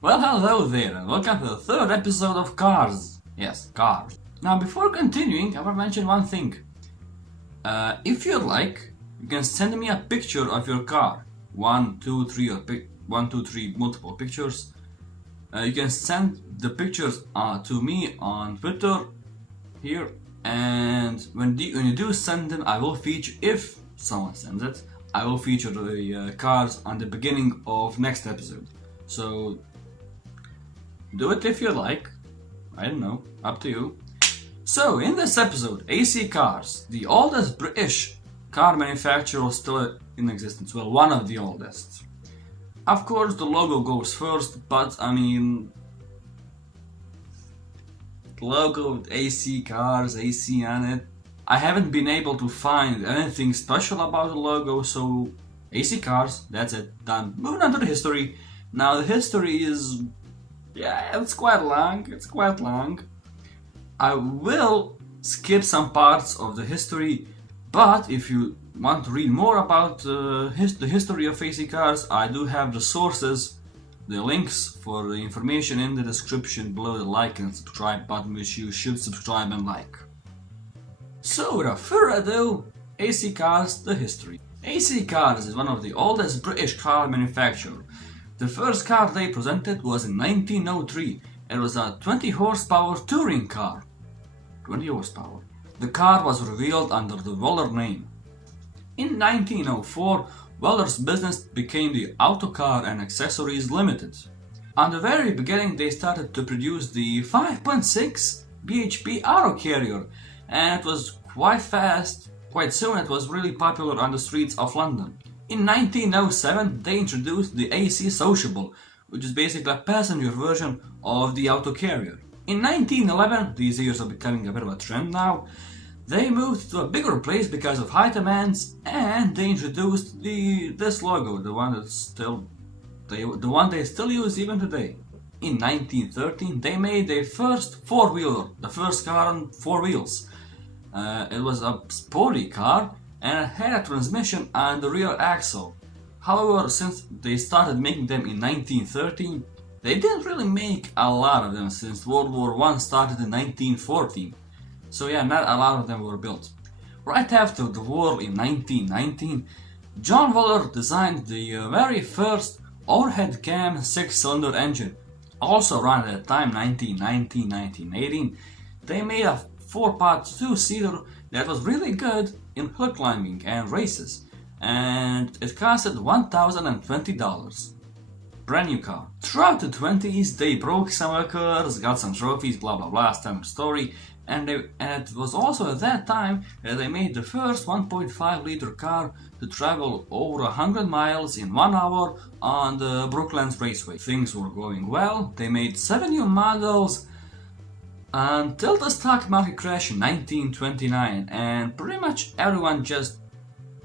Well, hello there, and welcome to the third episode of CarZ. Yes, CarZ. Now, before continuing, I want to mention one thing. If you like, you can send me a picture of your car. One, two, three, multiple pictures. You can send the pictures to me on Twitter here, and when you do send them, I will feature, if someone sends it, I will feature the cars on the beginning of next episode. So do it if you like. I don't know, up to you. So in this episode, AC Cars, the oldest British car manufacturer still in existence. Well, one of the oldest. Of course, the logo goes first, but I mean, the logo with AC Cars, AC on it. I haven't been able to find anything special about the logo, so AC Cars, that's it, done. Moving on to the history. Now the history is, it's quite long. I will skip some parts of the history, but if you want to read more about the history of AC Cars, I do have the sources, the links for the information in the description below the like and subscribe button, which you should subscribe and like. So without further ado, AC Cars, the history. AC Cars is one of the oldest British car manufacturers. The first car they presented was in 1903. It was a 20 horsepower touring car. 20 horsepower. The car was revealed under the Weller name. In 1904, Weller's business became the Autocar and Accessories Limited. On the very beginning, they started to produce the 5.6 bhp auto carrier, and it was quite fast. Quite soon it was really popular on the streets of London. In 1907 they introduced the AC Sociable, which is basically a passenger version of the auto carrier. In 1911, these years are becoming a bit of a trend now, they moved to a bigger place because of high demands, and they introduced this logo, the one they still use even today. In 1913 they made their first four-wheeler, the first car on four wheels. It was a sporty car and it had a transmission on the rear axle. However, since they started making them in 1913, they didn't really make a lot of them since World War I started in 1914. So yeah, not a lot of them were built. Right after the war in 1919, John Weller designed the very first overhead cam 6-cylinder engine. Also around that time, 1919-1918, they made a 4-pot 2-seater that was really good in hill climbing and races, and it costed $1,020. Brand new car. Throughout the 20s they broke some records, got some trophies, blah blah blah, standard story, and it was also at that time that they made the first 1.5 liter car to travel over 100 miles in 1 hour on the Brooklands Raceway. Things were going well, they made 7 new models until the stock market crash in 1929, and pretty much everyone just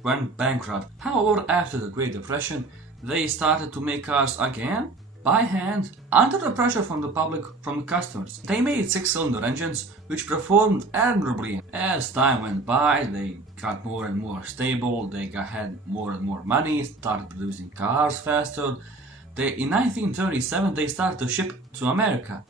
went bankrupt. However, after the Great Depression, they started to make cars again by hand under the pressure from the public, from the customers. They made 6-cylinder engines which performed admirably. As time went by, they got more and more stable, had more and more money, started producing cars faster. In 1937 they started to ship to America.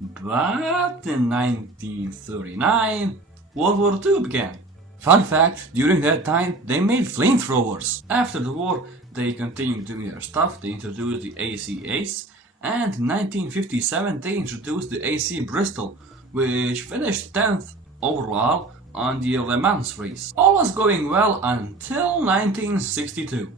But in 1939, World War II began. Fun fact, during that time they made flamethrowers. After the war they continued doing their stuff. They introduced the AC Ace, and in 1957 they introduced the AC Bristol, which finished 10th overall on the Le Mans race. All was going well until 1962.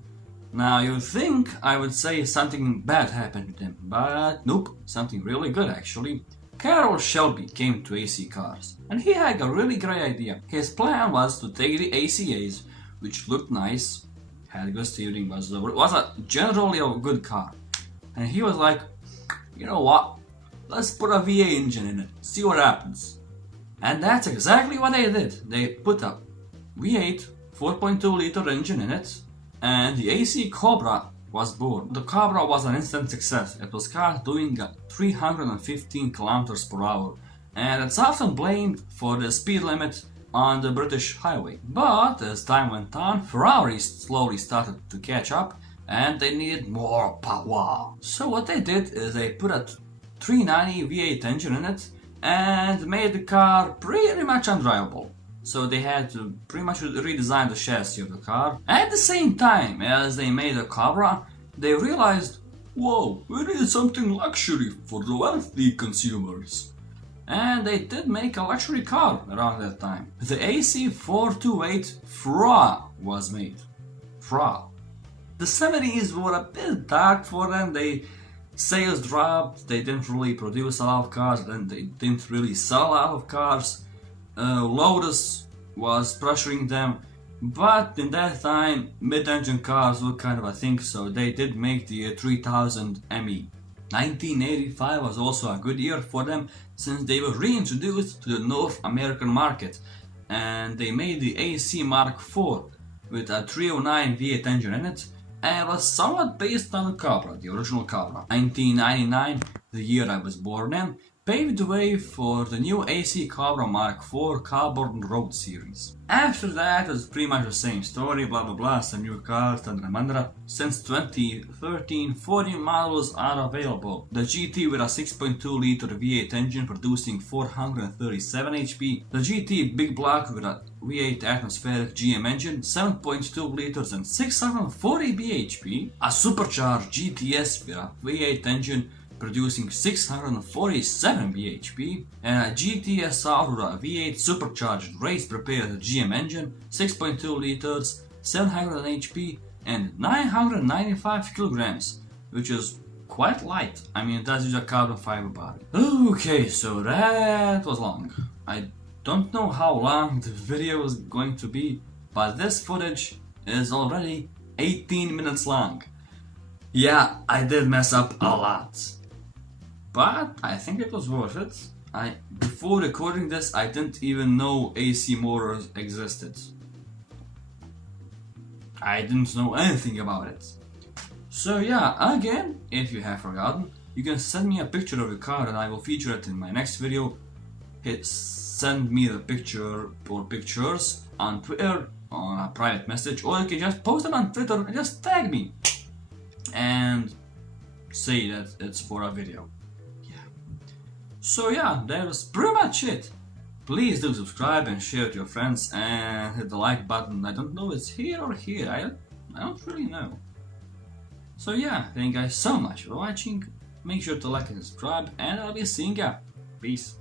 Now you'd think I would say something bad happened to them, but nope, something really good actually. Carroll Shelby came to AC Cars, and he had a really great idea. His plan was to take the ACAs, which looked nice, had good steering, was generally a good car. And he was like, you know what, let's put a V8 engine in it, see what happens. And that's exactly what they did. They put a V8 4.2 liter engine in it, and the AC Cobra was born. The Cobra was an instant success. It was car doing 315 kilometers per hour, and it's often blamed for the speed limit on the British highway. But as time went on, Ferrari slowly started to catch up, and they needed more power. So what they did is they put a 390 V8 engine in it and made the car pretty much undrivable. So they had to pretty much redesign the chassis of the car. At the same time as they made the Cobra, they realized, whoa, we need something luxury for the wealthy consumers. And they did make a luxury car around that time. The AC428 FRA was made. FRA. The 70s were a bit dark for them. Sales dropped, they didn't really produce a lot of cars, and they didn't really sell a lot of cars. Lotus was pressuring them, but in that time mid-engine cars were kind of a thing, so they did make the 3000 ME. 1985 was also a good year for them since they were reintroduced to the North American market, and they made the AC Mark IV with a 309 V8 engine in it, and was somewhat based on the Cobra, the original Cobra. 1999, the year I was born in, paved the way for the new AC Cobra Mark IV Carbon Road series. After that, it's pretty much the same story, blah blah blah, some new cars, mandra. Since 2013, 40 models are available. The GT with a 6.2 liter V8 engine producing 437 HP. The GT Big Block with a V8 atmospheric GM engine, 7.2 liters and 640 bhp. A supercharged GTS with a V8 engine producing 647 bhp, and a GTSR with a V8 supercharged race prepared GM engine, 6.2 liters, 700 HP, and 995 kilograms, which is quite light. I mean, that's just a carbon fiber body. Okay, so that was long. I don't know how long the video is going to be, but this footage is already 18 minutes long. Yeah, I did mess up a lot, but I think it was worth it. Before recording this, I didn't even know AC motors existed. I didn't know anything about it. So yeah, again, if you have forgotten, you can send me a picture of your car and I will feature it in my next video. Send me the picture or pictures on Twitter on a private message, or you can just post them on Twitter and just tag me and say that it's for a video. So yeah, that's pretty much it. Please do subscribe and share with your friends and hit the like button. I don't know if it's here or here, I don't really know. So yeah, thank you guys so much for watching. Make sure to like and subscribe, and I'll be seeing ya. Peace.